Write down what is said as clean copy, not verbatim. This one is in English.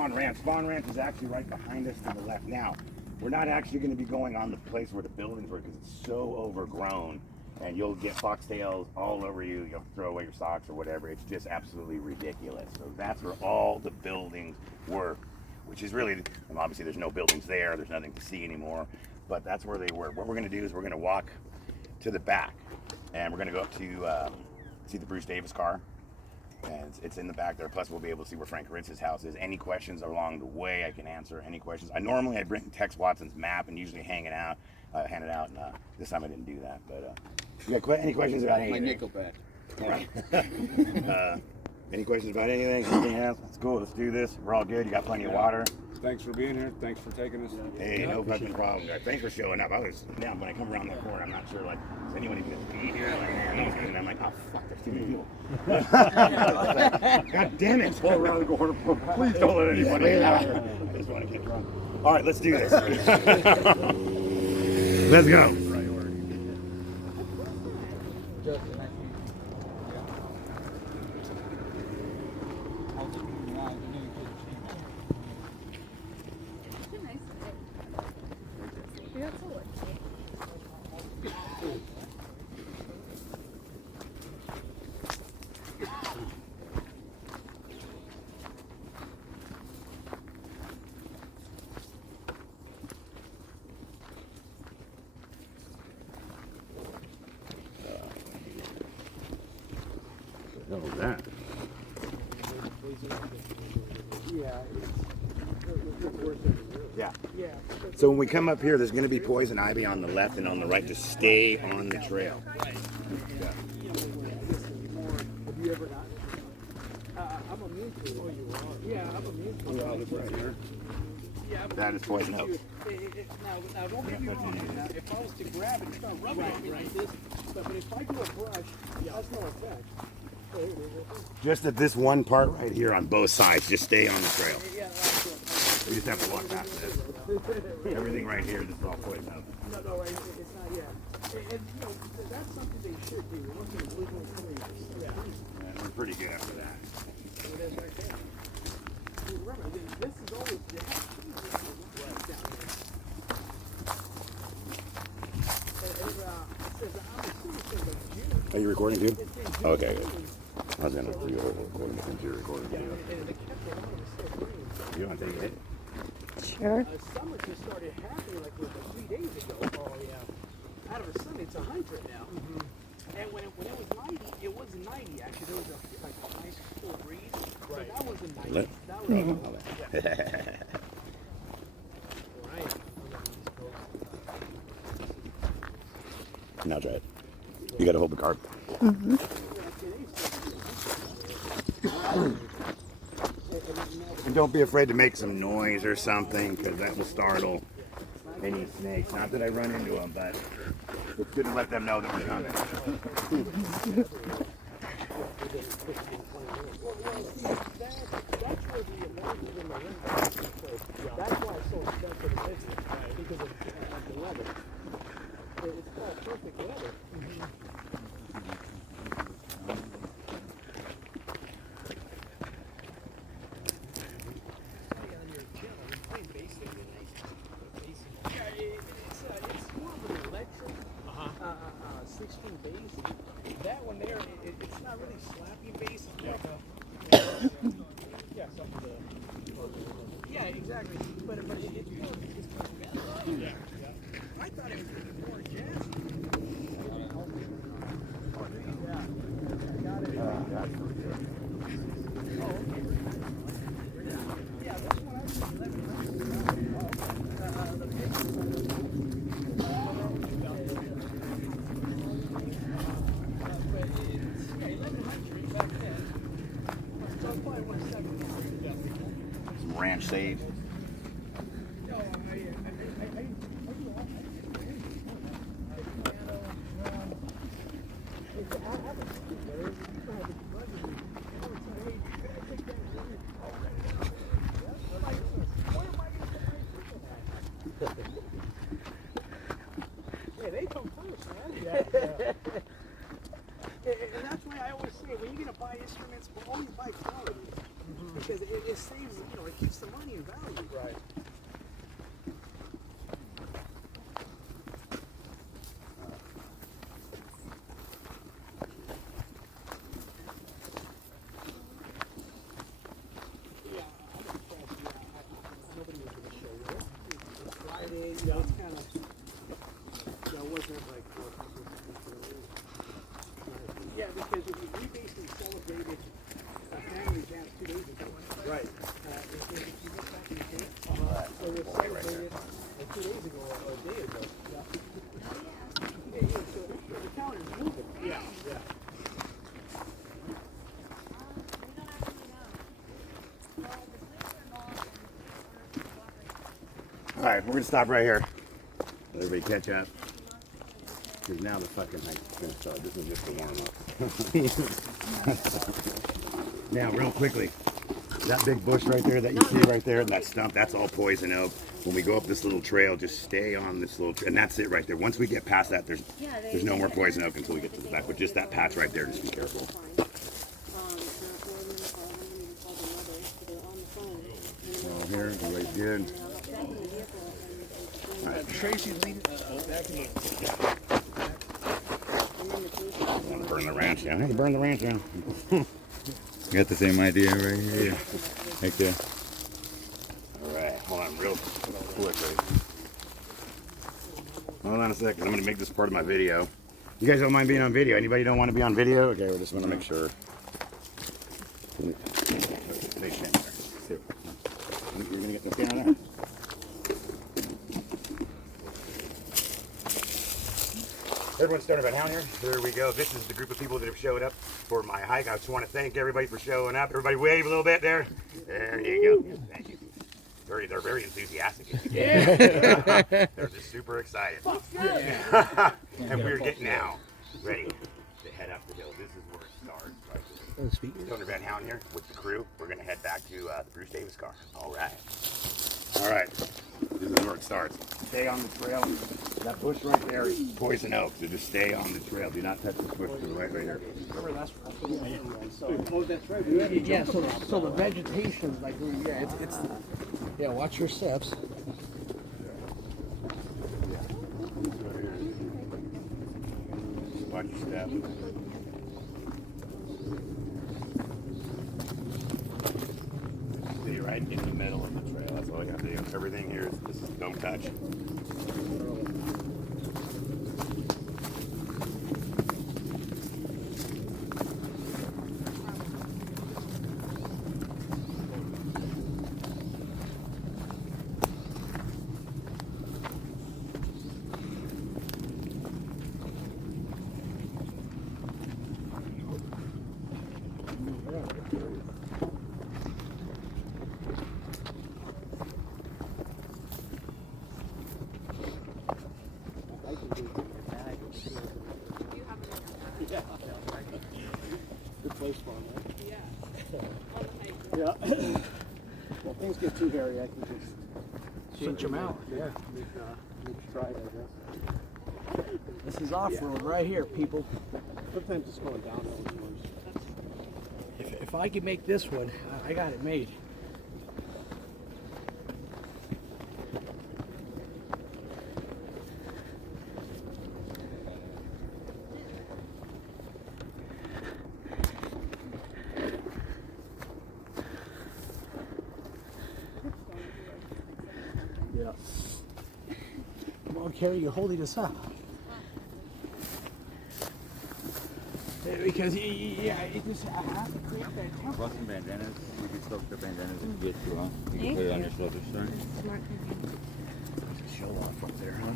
Spawn Ranch is actually right behind us to the left. Now, we're not actually going to be going on the place where the buildings were because it's so overgrown, and you'll get foxtails all over you. You'll throw away your socks or whatever. It's just absolutely ridiculous. So that's where all the buildings were, which is really, obviously there's no buildings there. There's nothing to see anymore, but that's where they were. What we're going to do is we're going to walk to the back, and we're going to go up to see the Bruce Davis car. And it's in the back there. Plus, we'll be able to see where Frank Ritz's house is. Any questions along the way, I can answer any questions. I bring Tex Watson's map and usually hand it out. And this time I didn't do that. But you got any questions about anything? My Nickelback. All right. Any questions about anything? Anything else? Let's go. Let's do this. We're all good. You got plenty of water. Thanks for being here. Thanks for taking us. Hey, no fucking problem, guys. Thanks for showing up. Now when I come around that corner, I'm not sure, like, is anyone even going to be here? Like, man, no one's gonna, and I'm like, oh, fuck, there's too many people. God damn it. Pull around the corner. Please don't let anybody in. I just want to get drunk. All right, let's do this. Let's go. What was that? Yeah. So when we come up here, there's going to be poison ivy on the left and on the right to stay on the trail. Yeah. I'm immune to it. Oh, you are? Yeah, I'm immune to it. That is poison oak. Now, don't get me wrong. Now, if I was to grab it and start rubbing on me like this, but if I do a brush, that's no effect. Just at this one part right here on both sides, just stay on the trail. Yeah, that's it. You just have to walk past this. Everything right here, this is all poison oak. No, it's not yet. And you know, that's something they should do. Once they're legally clean. Yeah, we're pretty good after that. It is right there. Remember, this is always down here. Are you recording too? Okay, good. I was gonna do a whole recording since you're recording. You want to take it? Sure. Summer just started happening like 3 days ago. Oh yeah. Out of a Sunday, it's 100 now. And when it was 90, it wasn't 90 actually. There was a nice cool breeze. So that wasn't 90. That was right. Now try it. You gotta hold the card. And don't be afraid to make some noise or something, because that will startle any snakes. Not that I run into them, but it's good to let them know that we're coming. That's why it's so expensive in business, because of the weather. It's called perfect weather. It's more of an electric 16 bass. That one there, it's not really slapping bass. It's like yeah, exactly. But it's better. Yeah. I thought it was going to be more jazzy. Got it. Yeah, that's what I was letting Some ranch sage. Yeah, they come first, man. Yeah. And that's why I always say, when you're going to buy instruments, always buy quality. Because it saves, it keeps the money. So they're celebrating it like 2 days ago or a day ago. Yeah, so the counter's moving. Yeah. All right, we're gonna stop right here. Let everybody catch up. Because now the fucking hike's gonna start. This is just a warm up. Now, real quickly, that big bush right there that you see right there, that stump, that's all poison oak. When we go up this little trail, just stay on this little trail, and that's it right there. Once we get past that, there's no more poison oak until we get to the back. But just that patch right there, just be careful. So here, everybody's good. All right. Tracy's leading back in I'm gonna burn the ranch down. I can burn the ranch down. You got the same idea right here. Right there. All right, hold on real quick. Hold on a second. I'm gonna make this part of my video. You guys don't mind being on video? Anybody don't want to be on video? Okay, we just want to make sure. Stay standing there. You're gonna get the stand on there. Everyone's starting about down here. There we go. This is the group of people that have showed up for my hike. I just want to thank everybody for showing up. Everybody wave a little bit there. There you go. Thank you. They're very enthusiastic. Yeah. They're just super excited. And we're getting now ready to head up the hill. This is where it starts. Right Tony Van Houten here with the crew. We're going to head back to the Bruce Davis car. All right. All right. This is where it starts. Stay on the trail. That bush right there is poison oak, so just stay on the trail. Do not touch this bush to the right here. Remember, that's oh, that's right. Yeah, so the vegetation, like, yeah, it's yeah, watch your steps. Watch your step. Stay right in the middle of the trail. That's all you got to do. Everything here is just don't touch. Good place for them, right? Yeah. Well, things get too hairy, I can just switch them out. Yeah. Make stride, I guess. This is off-road right here, people. Sometimes it's going downhill. If I could make this one, I got it made. Yeah. Come on, Carrie, you're holding us up. Because, yeah, it just, I have to create that tempo. Brought some bandanas. You can soak the bandanas and get you on. You can put it on your shoulders, right? Smart thinking. Show off up there, huh?